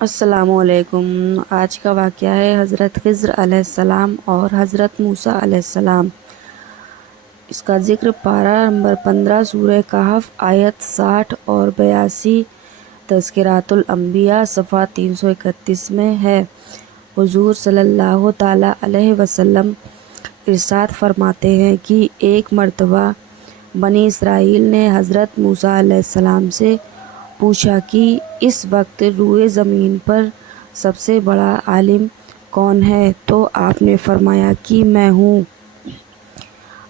السلام علیکم۔ آج کا واقعہ ہے حضرت خضر علیہ السلام اور حضرت موسیٰ علیہ السلام۔ اس کا ذکر پارہ نمبر 15 سورہ کہف آیت 60 اور 82 تذکرات الانبیاء صفحہ 331 میں ہے۔ حضور صلی اللہ تعالیٰ علیہ وسلم ارشاد فرماتے ہیں کہ ایک مرتبہ بنی اسرائیل نے حضرت موسیٰ علیہ السلام سے پوچھا کہ اس وقت روئے زمین پر سب سے بڑا عالم کون ہے؟ تو آپ نے فرمایا کہ میں ہوں۔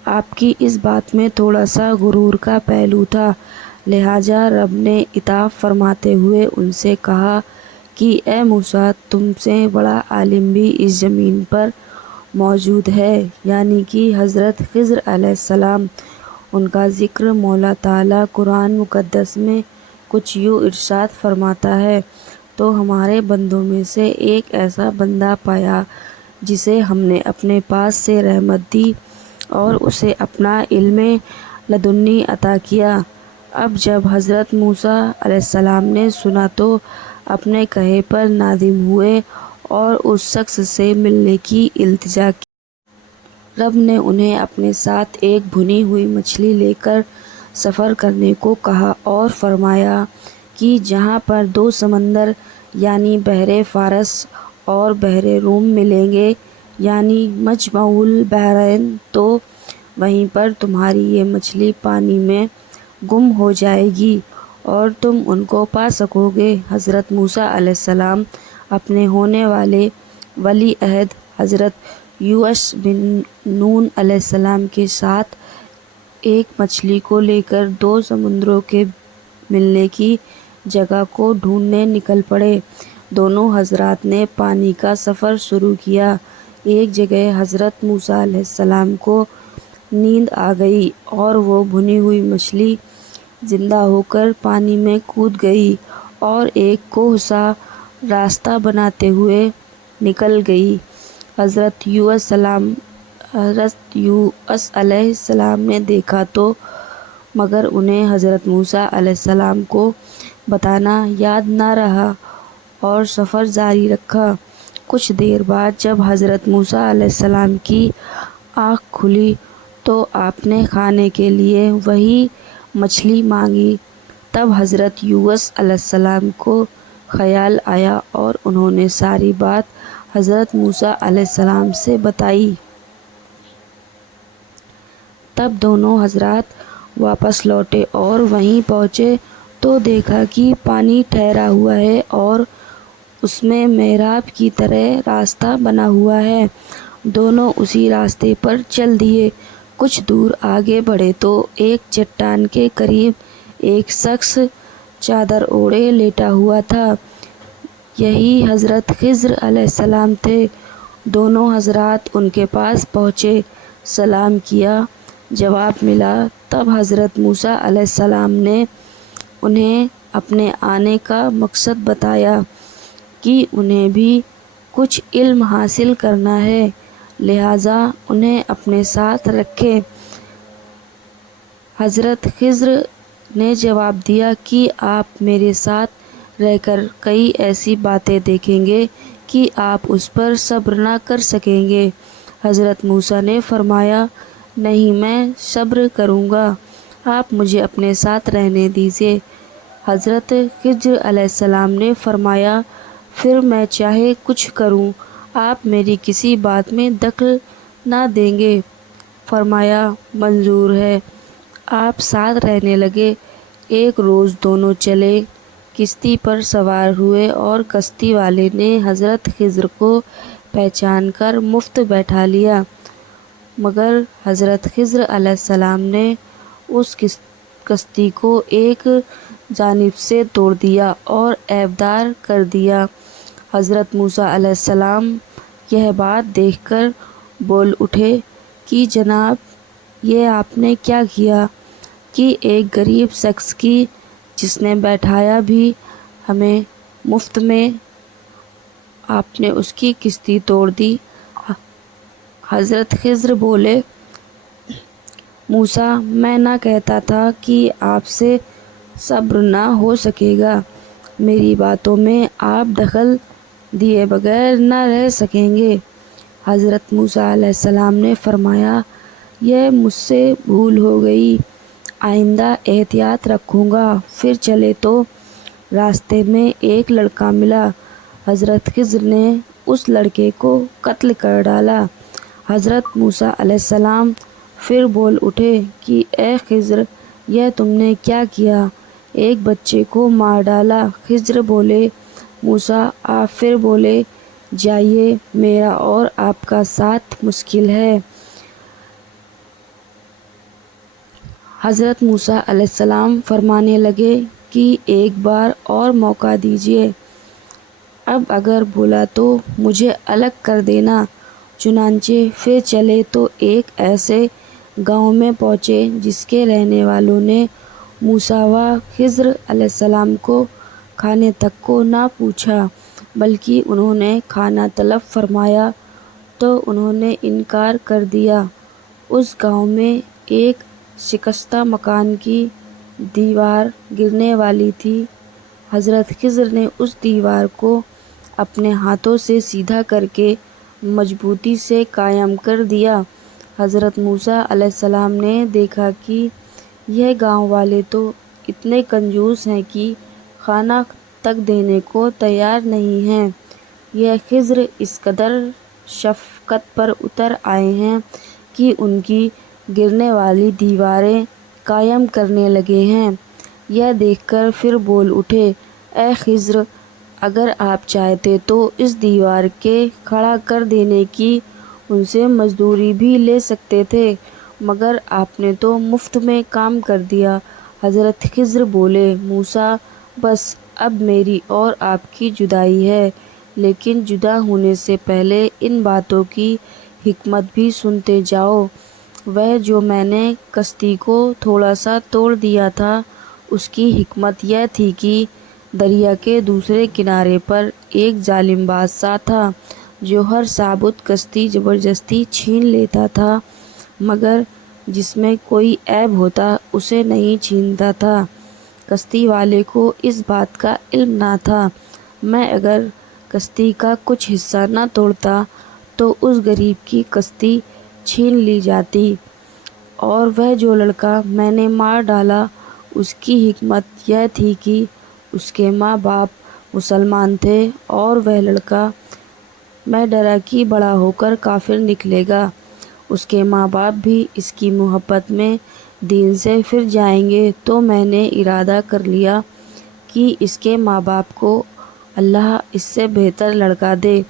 آپ کی اس بات میں تھوڑا سا غرور کا پہلو تھا، لہٰذا رب نے عتاب فرماتے ہوئے ان سے کہا کہ اے موسیٰ، تم سے بڑا عالم بھی اس زمین پر موجود ہے، یعنی کہ حضرت خضر علیہ السلام۔ ان کا ذکر مولا تعالیٰ قرآن مقدس میں کچھ یوں ارشاد فرماتا ہے، تو ہمارے بندوں میں سے ایک ایسا بندہ پایا جسے ہم نے اپنے پاس سے رحمت دی اور اسے اپنا علم لدنی عطا کیا۔ اب جب حضرت موسیٰ علیہ السلام نے سنا تو اپنے کہے پر نادم ہوئے اور اس شخص سے ملنے کی التجا کی۔ رب نے انہیں اپنے ساتھ ایک بھنی ہوئی مچھلی لے کر سفر کرنے کو کہا اور فرمایا کہ جہاں پر دو سمندر یعنی بحر فارس اور بحر روم ملیں گے، یعنی مجمع البحرین، تو وہیں پر تمہاری یہ مچھلی پانی میں گم ہو جائے گی اور تم ان کو پا سکو گے۔ حضرت موسیٰ علیہ السلام اپنے ہونے والے ولی عہد حضرت یوشع بن نون علیہ السلام کے ساتھ ایک مچھلی کو لے کر دو سمندروں کے ملنے کی جگہ کو ڈھونڈنے نکل پڑے۔ دونوں حضرات نے پانی کا سفر شروع کیا۔ ایک جگہ حضرت موسیٰ علیہ السلام کو نیند آ گئی اور وہ بھنی ہوئی مچھلی زندہ ہو کر پانی میں کود گئی اور ایک کوہ سا راستہ بناتے ہوئے نکل گئی۔ حضرت یوشع علیہ السلام نے دیکھا تو مگر انہیں حضرت موسیٰ علیہ السلام کو بتانا یاد نہ رہا اور سفر جاری رکھا۔ کچھ دیر بعد جب حضرت موسیٰ علیہ السلام کی آنکھ کھلی تو آپ نے کھانے کے لیے وہی مچھلی مانگی۔ تب حضرت یوشع علیہ السلام کو خیال آیا اور انہوں نے ساری بات حضرت موسیٰ علیہ السلام سے بتائی۔ تب دونوں حضرات واپس لوٹے اور وہیں پہنچے تو دیکھا کہ پانی ٹھہرا ہوا ہے اور اس میں محراب کی طرح راستہ بنا ہوا ہے۔ دونوں اسی راستے پر چل دیے۔ کچھ دور آگے بڑھے تو ایک چٹان کے قریب ایک شخص چادر اوڑھے لیٹا ہوا تھا۔ یہی حضرت خضر علیہ السلام تھے۔ دونوں حضرات ان کے پاس پہنچے، سلام کیا، جواب ملا۔ تب حضرت موسیٰ علیہ السلام نے انہیں اپنے آنے کا مقصد بتایا کہ انہیں بھی کچھ علم حاصل کرنا ہے، لہٰذا انہیں اپنے ساتھ رکھے۔ حضرت خضر نے جواب دیا کہ آپ میرے ساتھ رہ کر کئی ایسی باتیں دیکھیں گے کہ آپ اس پر صبر نہ کر سکیں گے۔ حضرت موسیٰ نے فرمایا، نہیں، میں صبر کروں گا، آپ مجھے اپنے ساتھ رہنے دیجیے۔ حضرت خضر علیہ السلام نے فرمایا، پھر میں چاہے کچھ کروں، آپ میری کسی بات میں دخل نہ دیں گے؟ فرمایا، منظور ہے۔ آپ ساتھ رہنے لگے۔ ایک روز دونوں چلے، کشتی پر سوار ہوئے اور کشتی والے نے حضرت خضر کو پہچان کر مفت بیٹھا لیا، مگر حضرت خضر علیہ السلام نے اس کشتی کو ایک جانب سے توڑ دیا اور عیبدار کر دیا۔ حضرت موسیٰ علیہ السلام یہ بات دیکھ کر بول اٹھے کہ جناب، یہ آپ نے کیا کیا کہ ایک غریب شخص کی، جس نے بیٹھایا بھی ہمیں مفت میں، آپ نے اس کی کشتی توڑ دی۔ حضرت خضر بولے، موسیٰ، میں نہ کہتا تھا کہ آپ سے صبر نہ ہو سکے گا، میری باتوں میں آپ دخل دیے بغیر نہ رہ سکیں گے۔ حضرت موسیٰ علیہ السلام نے فرمایا، یہ مجھ سے بھول ہو گئی، آئندہ احتیاط رکھوں گا۔ پھر چلے تو راستے میں ایک لڑکا ملا، حضرت خضر نے اس لڑکے کو قتل کر ڈالا۔ حضرت موسیٰ علیہ السلام پھر بول اٹھے کہ اے خضر، یہ تم نے کیا کیا؟ ایک بچے کو مار ڈالا۔ خضر بولے، موسیٰ آپ پھر بولے، جائیے، میرا اور آپ کا ساتھ مشکل ہے۔ حضرت موسیٰ علیہ السلام فرمانے لگے کہ ایک بار اور موقع دیجیے، اب اگر بولا تو مجھے الگ کر دینا۔ چنانچہ پھر چلے تو ایک ایسے گاؤں میں پہنچے جس کے رہنے والوں نے موسیٰ و خضر علیہ السلام کو کھانے تک کو نہ پوچھا، بلکہ انہوں نے کھانا طلب فرمایا تو انہوں نے انکار کر دیا۔ اس گاؤں میں ایک شکستہ مکان کی دیوار گرنے والی تھی۔ حضرت خضر نے اس دیوار کو اپنے ہاتھوں سے سیدھا کر کے مضبوطی سے قائم کر دیا۔ حضرت موسیٰ علیہ السلام نے دیکھا کہ یہ گاؤں والے تو اتنے کنجوس ہیں کہ کھانا تک دینے کو تیار نہیں ہیں۔ یہ خضر اس قدر شفقت پر اتر آئے ہیں کہ ان کی گرنے والی دیواریں قائم کرنے لگے ہیں۔ یہ دیکھ کر پھر بول اٹھے، اے خضر، اگر آپ چاہتے تو اس دیوار کے کھڑا کر دینے کی ان سے مزدوری بھی لے سکتے تھے، مگر آپ نے تو مفت میں کام کر دیا۔ حضرت خضر بولے، موسیٰ، بس اب میری اور آپ کی جدائی ہے، لیکن جدا ہونے سے پہلے ان باتوں کی حکمت بھی سنتے جاؤ۔ وہ جو میں نے کشتی کو تھوڑا سا توڑ دیا تھا، اس کی حکمت یہ تھی کہ دریا کے دوسرے کنارے پر ایک ظالم بادشاہ تھا جو ہر ثابت کشتی زبردستی چھین لیتا تھا، مگر جس میں کوئی عیب ہوتا اسے نہیں چھینتا تھا۔ کشتی والے کو اس بات کا علم نہ تھا۔ میں اگر کشتی کا کچھ حصہ نہ توڑتا تو اس غریب کی کشتی چھین لی جاتی۔ اور وہ جو لڑکا میں نے مار ڈالا، اس کی حکمت یہ تھی کہ اس کے ماں باپ مسلمان تھے، اور وہ لڑکا میں ڈرا کہ بڑا ہو کر کافر نکلے گا، اس کے ماں باپ بھی اس کی محبت میں دین سے پھر جائیں گے، تو میں نے ارادہ کر لیا کہ اس کے ماں باپ کو اللہ اس سے بہتر لڑکا دے۔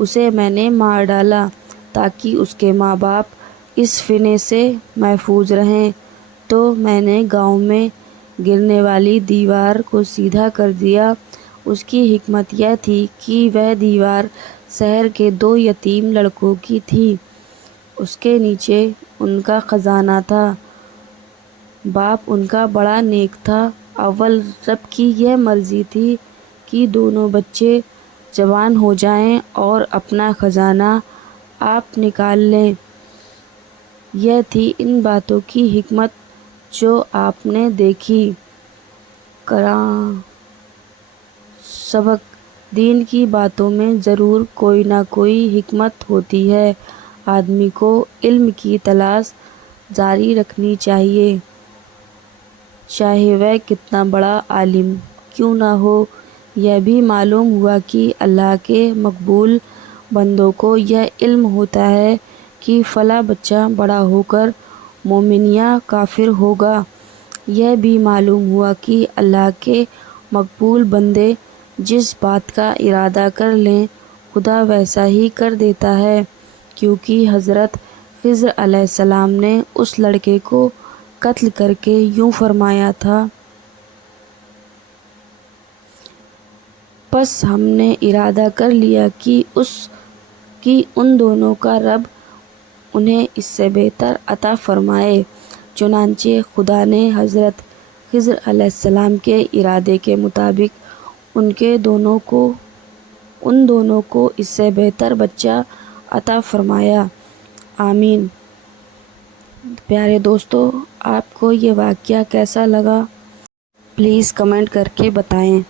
اسے میں نے مار ڈالا تاکہ اس کے ماں باپ اس فتنے سے محفوظ رہیں۔ تو میں نے گاؤں میں گرنے والی دیوار کو سیدھا کر دیا۔ اس کی حکمت یہ تھی کہ وہ دیوار شہر کے 2 یتیم لڑکوں کی تھی، اس کے نیچے ان کا خزانہ تھا۔ باپ ان کا بڑا نیک تھا۔ اول رب کی یہ مرضی تھی کہ دونوں بچے جوان ہو جائیں اور اپنا خزانہ آپ نکال لیں۔ یہ تھی ان باتوں کی حکمت جو آپ نے دیکھی۔ قرآن سبق: دین کی باتوں میں ضرور کوئی نہ کوئی حکمت ہوتی ہے۔ آدمی کو علم کی تلاش جاری رکھنی چاہیے، چاہے وہ کتنا بڑا عالم کیوں نہ ہو۔ یہ بھی معلوم ہوا کہ اللہ کے مقبول بندوں کو یہ علم ہوتا ہے کہ فلاں بچہ بڑا ہو کر مومن یا کافر ہوگا۔ یہ بھی معلوم ہوا کہ اللہ کے مقبول بندے جس بات کا ارادہ کر لیں خدا ویسا ہی کر دیتا ہے، کیونکہ حضرت خضر علیہ السلام نے اس لڑکے کو قتل کر کے یوں فرمایا تھا، بس ہم نے ارادہ کر لیا کہ ان دونوں کا رب انہیں اس سے بہتر عطا فرمائے۔ چنانچہ خدا نے حضرت خضر علیہ السلام کے ارادے کے مطابق ان دونوں کو اس سے بہتر بچہ عطا فرمایا۔ آمین۔ پیارے دوستو، آپ کو یہ واقعہ کیسا لگا؟ پلیز کمنٹ کر کے بتائیں۔